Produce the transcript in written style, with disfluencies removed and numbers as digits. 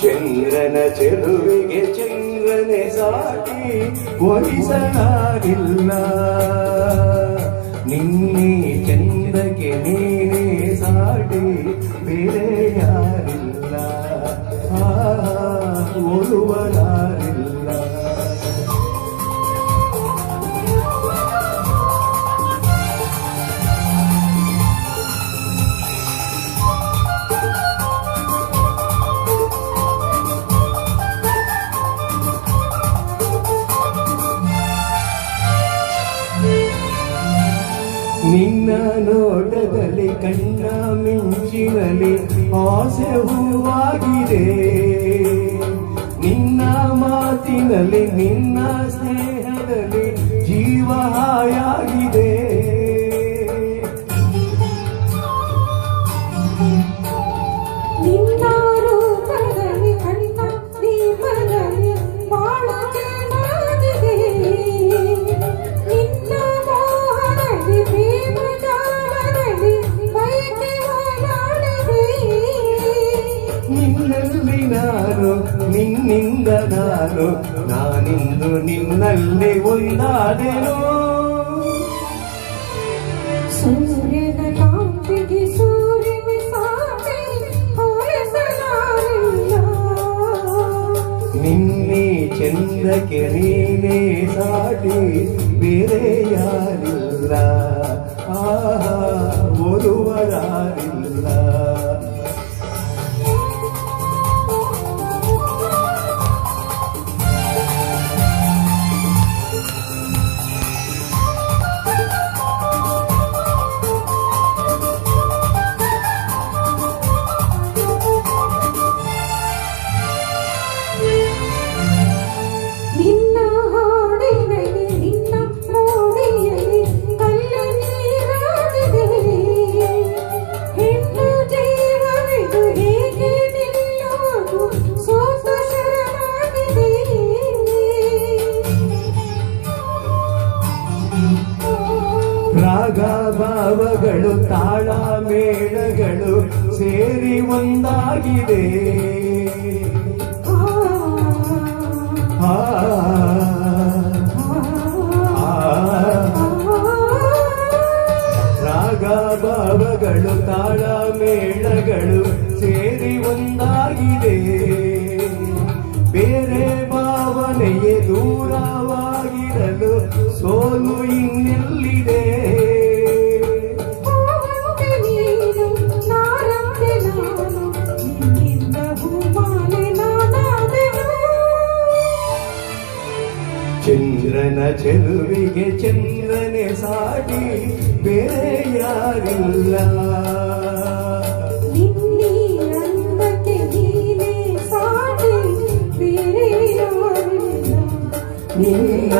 ಚಂದ್ರನ ಚೆಲುವಿಗೆ ಚಂದ್ರನೇ ಸಾಟಿ ಹೋಲಿಸಲಾರಿಲ್ಲ. ನಿನ್ನೆ ಚಂದ್ರಕ್ಕೆ ನೀನೇ ಸಾಟಿ ಬೇರೆ ಯಾರಿಲ್ಲ, ಹೋಲುವರಾರಿಲ್ಲ. ನಿನ್ನ ನೋಟದಲ್ಲಿ ಕಣ್ಣ ಮಿಂಚಿನಲ್ಲಿ ಆಸೆ ಹೂವಾಗಿದೆ. ನಿನ್ನ ಮಾತಿನಲ್ಲಿ ನಿನ್ನ ಸ್ನೇಹದಲ್ಲಿ ಜೀವ ಹಾಯಾಗಿದೆ. ನಿನ್ನಲ್ಲಿ ನಾನು ನಿನ್ನಿಂದ ನಾನು ನಾನಿಂದು ನಿನ್ನಲ್ಲಿ ಒಂದಾದೆನು. ಸೂರ್ಯನ ಕಾಂತಿಗೆ ಸೂರ್ಯನ ಸಾಟಿ ಹೋಲಿಸಲಾರಿಲ್ಲ. ನಿನ್ನೆ ಚಂದ್ರಕ್ಕೆ ನೀನೇ ಸಾಟಿ ಬೇರೆ ಯಾರಿಲ್ಲ, ಹೋಲುವರಾರಿಲ್ಲ. ನಿನ್ನ ಹಾಡಿನಲ್ಲಿ ನಿನ್ನ ಮೋಡಿಯಲ್ಲಿ ಕಲ್ಲು ನೀರಾಗಿದೆ. ಹೆಣ್ಣು ಜೀವವಿದು ಹೇಗೆ ನಿಲ್ಲುವುದು ಸೋತ ಶರಣಾಗಿದೆ. ರಾಗ ಭಾವಗಳು ತಾಳ ಮೇಳಗಳು ಸೇರಿ ಒಂದಾಗಿದೆ. ರಾಗ ಭಾವಗಳು ತಾಳ ಮೇಳಗಳು ಸೇರಿ ಒಂದಾಗಿದೆ. ಬೇರೆ ಭಾವನೆಯೇ ದೂರವಾಗಿರಲು ಸೋಲು ಇನ್ನೆಲ್ಲಿದೆ. ಚಂದ್ರನ ಚೆಲುವಿಗೆ ಚಂದ್ರನೇ ಸಾಟಿ ಬೇರೆ ಯಾರಿಲ್ಲ. ನಿನ್ನೆ ಅಂದಕ್ಕೆ ನೀನೇ ಸಾಟಿ ಬೇರೆ ಯಾರಿಲ್ಲ. ನಿನ್ನ